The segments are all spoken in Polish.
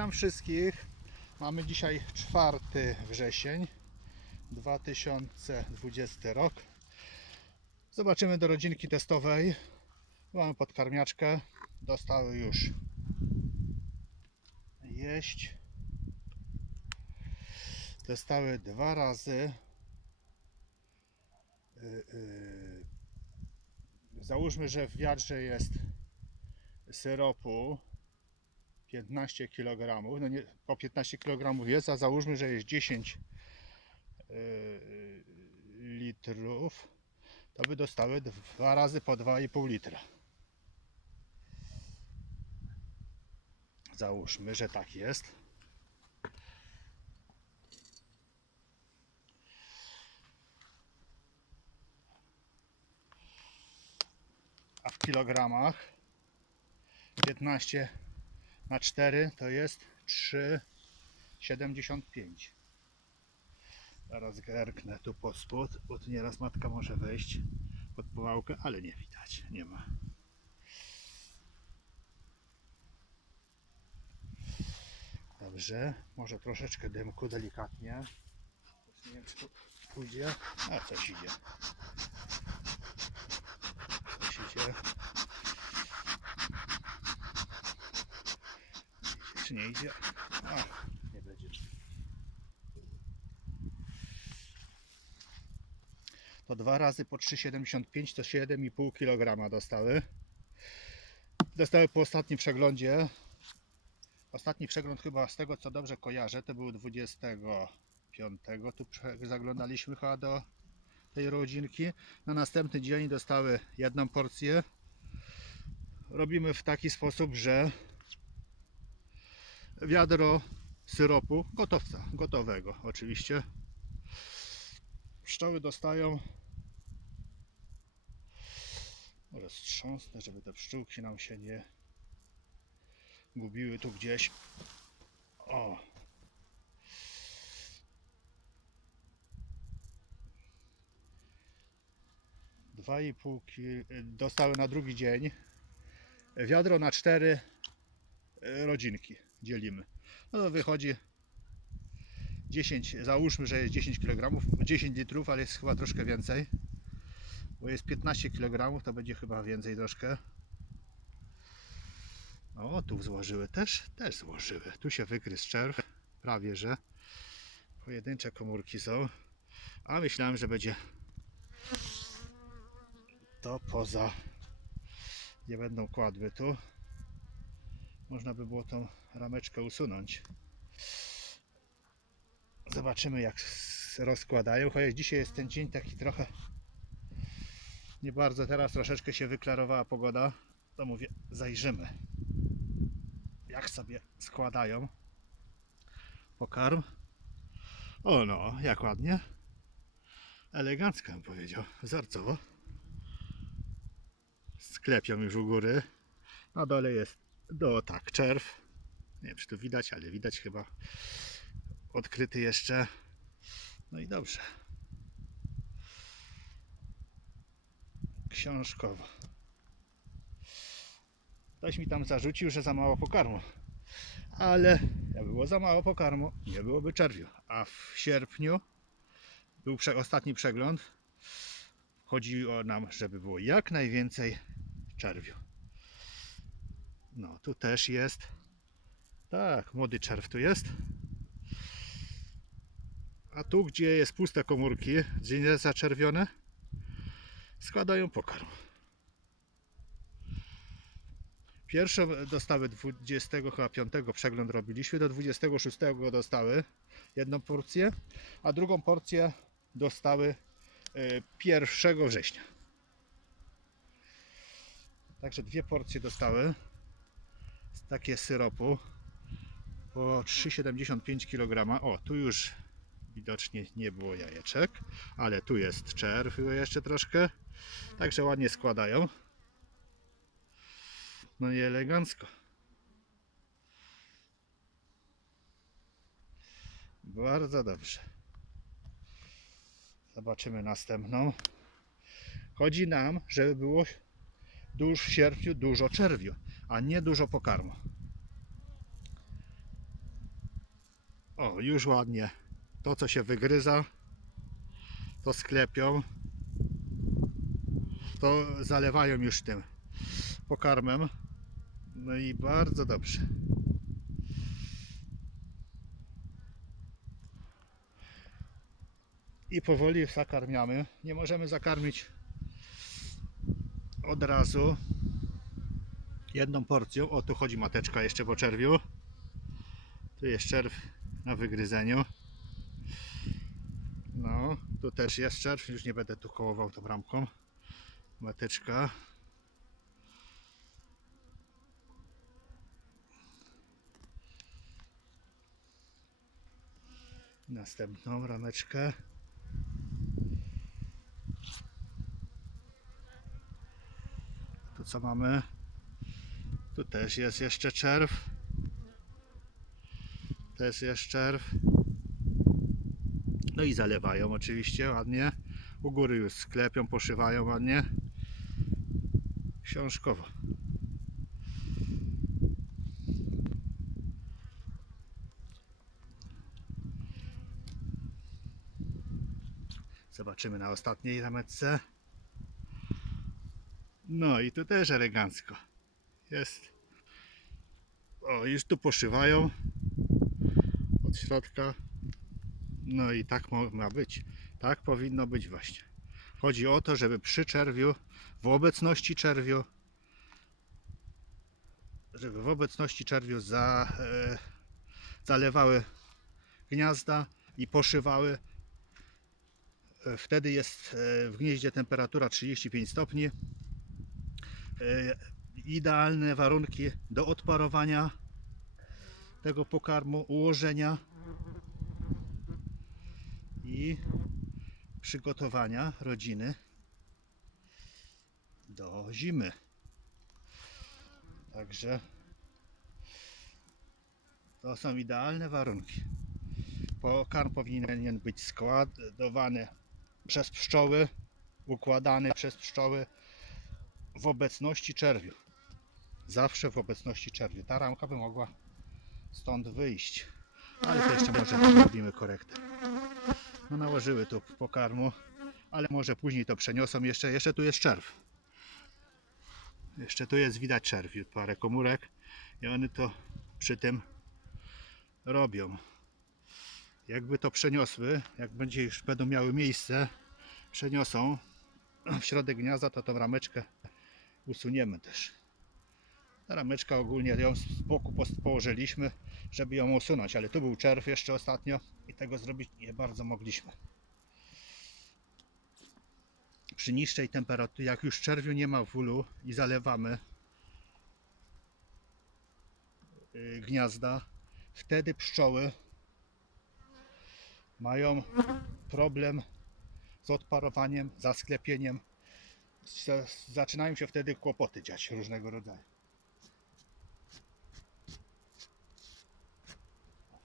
Witam wszystkich. Mamy dzisiaj 4 wrzesień 2020 rok. Zobaczymy do rodzinki testowej. Mamy podkarmiaczkę. Dostały już jeść. Dostały dwa razy. Yy, yy, Załóżmy, że w wiadrze jest syropu 15 kg. No nie, po 15 kg jest, a załóżmy, że jest 10 yy, litrów, to by dostały dwa razy po 2,5 litra. Załóżmy, że tak jest. A w kilogramach 15 na 4 to jest 3,75. Zaraz zerknę tu pod spód, bo tu nieraz matka może wejść pod powałkę, ale nie widać, nie ma. Dobrze, może troszeczkę dymku, delikatnie. Nie wiem, czy tu pójdzie. A, coś idzie. Coś idzie. Czy nie idzie? A, nie będzie. To dwa razy po 3,75 to 7,5 kg dostały. Dostały po ostatnim przeglądzie. Ostatni przegląd chyba z tego co dobrze kojarzę to był 25. Tu zaglądaliśmy chyba do tej rodzinki. Na następny dzień dostały jedną porcję. Robimy w taki sposób, że wiadro syropu gotowca, gotowego oczywiście. Pszczoły dostają może strząsnę, żeby te pszczółki nam się nie gubiły tu gdzieś. O! Dwa i pół ki- dostały na drugi dzień. Wiadro na cztery rodzinki dzielimy. No to wychodzi 10, załóżmy, że jest 10 kg, 10 litrów, ale jest chyba troszkę więcej. Bo jest 15 kg, to będzie chyba więcej troszkę. O, tu złożyły też, też złożyły. Tu się wygryzł czerw, prawie że. Pojedyncze komórki są. A myślałem, że będzie to poza. Nie będą kładły tu. Można by było tą rameczkę usunąć. Zobaczymy jak rozkładają. Chociaż dzisiaj jest ten dzień taki trochę nie bardzo. Teraz troszeczkę się wyklarowała pogoda. To mówię, zajrzymy jak sobie składają pokarm. O no, jak ładnie. Elegancko bym powiedział. Wzorcowo. Sklepią już u góry. Na dole jest do tak czerw. Nie wiem czy tu widać, ale widać chyba odkryty jeszcze. No i dobrze. Książkowo. Ktoś mi tam zarzucił, że za mało pokarmu. Ale jak było za mało pokarmu, nie byłoby czerwiu. A w sierpniu był prze, ostatni przegląd. Chodziło nam, żeby było jak najwięcej czerwiu. No, tu też jest. Tak, młody czerw tu jest. A tu, gdzie jest puste komórki, gdzie nie jest zaczerwione, składają pokarm. Pierwsze dostały 25 przegląd robiliśmy, do 26 dostały jedną porcję, a drugą porcję dostały e, 1 września. Także dwie porcje dostały z takie syropu po 3,75 kg. O, tu już widocznie nie było jajeczek, ale tu jest czerw jeszcze troszkę. Także ładnie składają. No i elegancko. Bardzo dobrze. Zobaczymy następną. Chodzi nam, żeby było duż w sierpniu dużo czerwiu, a nie dużo pokarmu. Już ładnie. To, co się wygryza, to sklepią. To zalewają już tym pokarmem. No i bardzo dobrze. I powoli zakarmiamy. Nie możemy zakarmić od razu jedną porcją. O, tu chodzi mateczka jeszcze po czerwiu. Tu jest czerw na wygryzeniu. No, tu też jest czerw. Już nie będę tu kołował tą ramką. Mateczka. Następną rameczkę. Tu co mamy? Tu też jest jeszcze czerw. Jest czerw. No i zalewają oczywiście ładnie. U góry już sklepią, poszywają ładnie. Książkowo. Zobaczymy na ostatniej rameczce. No i tu też elegancko. Jest. O, już tu poszywają od środka. No i tak ma być. Tak powinno być właśnie. Chodzi o to, żeby przy czerwiu, w obecności czerwiu, żeby w obecności czerwiu za, e, zalewały gniazda i poszywały. E, Wtedy jest e, w gnieździe temperatura 35 stopni. E, Idealne warunki do odparowania tego pokarmu, ułożenia i przygotowania rodziny do zimy. Także to są idealne warunki. Pokarm powinien być składowany przez pszczoły, układany przez pszczoły w obecności czerwiu. Zawsze w obecności czerwiu. Ta ramka by mogła stąd wyjść. Ale to jeszcze może zrobimy korektę. No nałożyły tu pokarmu, ale może później to przeniosą. Jeszcze, jeszcze tu jest czerw. Jeszcze tu jest widać czerwiu, parę komórek i one to przy tym robią. Jakby to przeniosły, jak będzie już będą miały miejsce, przeniosą w środek gniazda, to tą rameczkę usuniemy też. Ta rameczka ogólnie ją z boku położyliśmy, żeby ją usunąć, ale tu był czerw jeszcze ostatnio i tego zrobić nie bardzo mogliśmy. Przy niższej temperaturze, jak już czerwiu nie ma w ulu i zalewamy y, gniazda, wtedy pszczoły mają problem z odparowaniem, zasklepieniem. Za- Zaczynają się wtedy kłopoty dziać różnego rodzaju.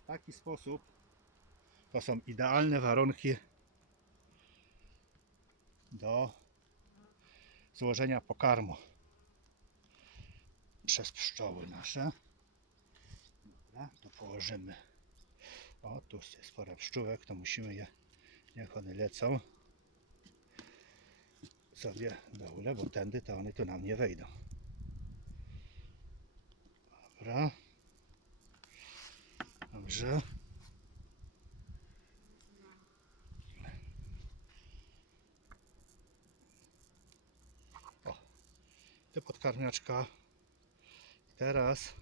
W taki sposób to są idealne warunki do złożenia pokarmu przez pszczoły nasze. Dobra, tu położymy. O, tu jest sporo pszczółek, to musimy je, niech one lecą sobie do ule, bo tędy to one tu nam nie wejdą. Dobra. Dobrze. O, to podkarmiaczka. Teraz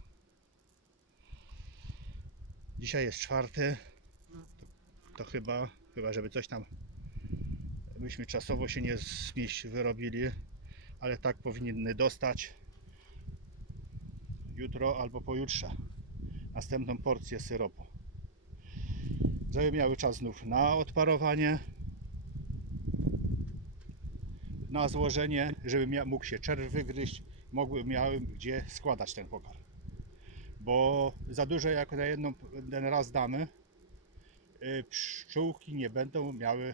dzisiaj jest czwarty. To, to chyba, chyba żeby coś tam myśmy czasowo się nie zmieść wyrobili, ale tak powinny dostać jutro albo pojutrze następną porcję syropu. Żeby miały czas znów na odparowanie, na złożenie, żeby mógł się czerw wygryźć, mogły, miały gdzie składać ten pokarm. Bo za dużo jak na jedną, jeden raz damy, y, pszczółki nie będą miały,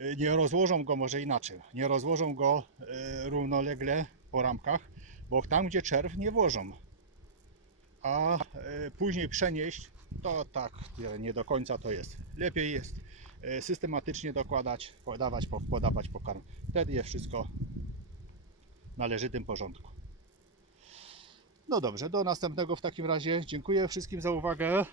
y, nie rozłożą go może inaczej, nie rozłożą go y, równolegle po ramkach, bo tam gdzie czerw nie włożą a e, później przenieść to tak e, nie do końca to jest. Lepiej jest e, systematycznie dokładać, podawać, po- podawać pokarm. Wtedy jest wszystko w należytym porządku. No dobrze, do następnego w takim razie. Dziękuję wszystkim za uwagę.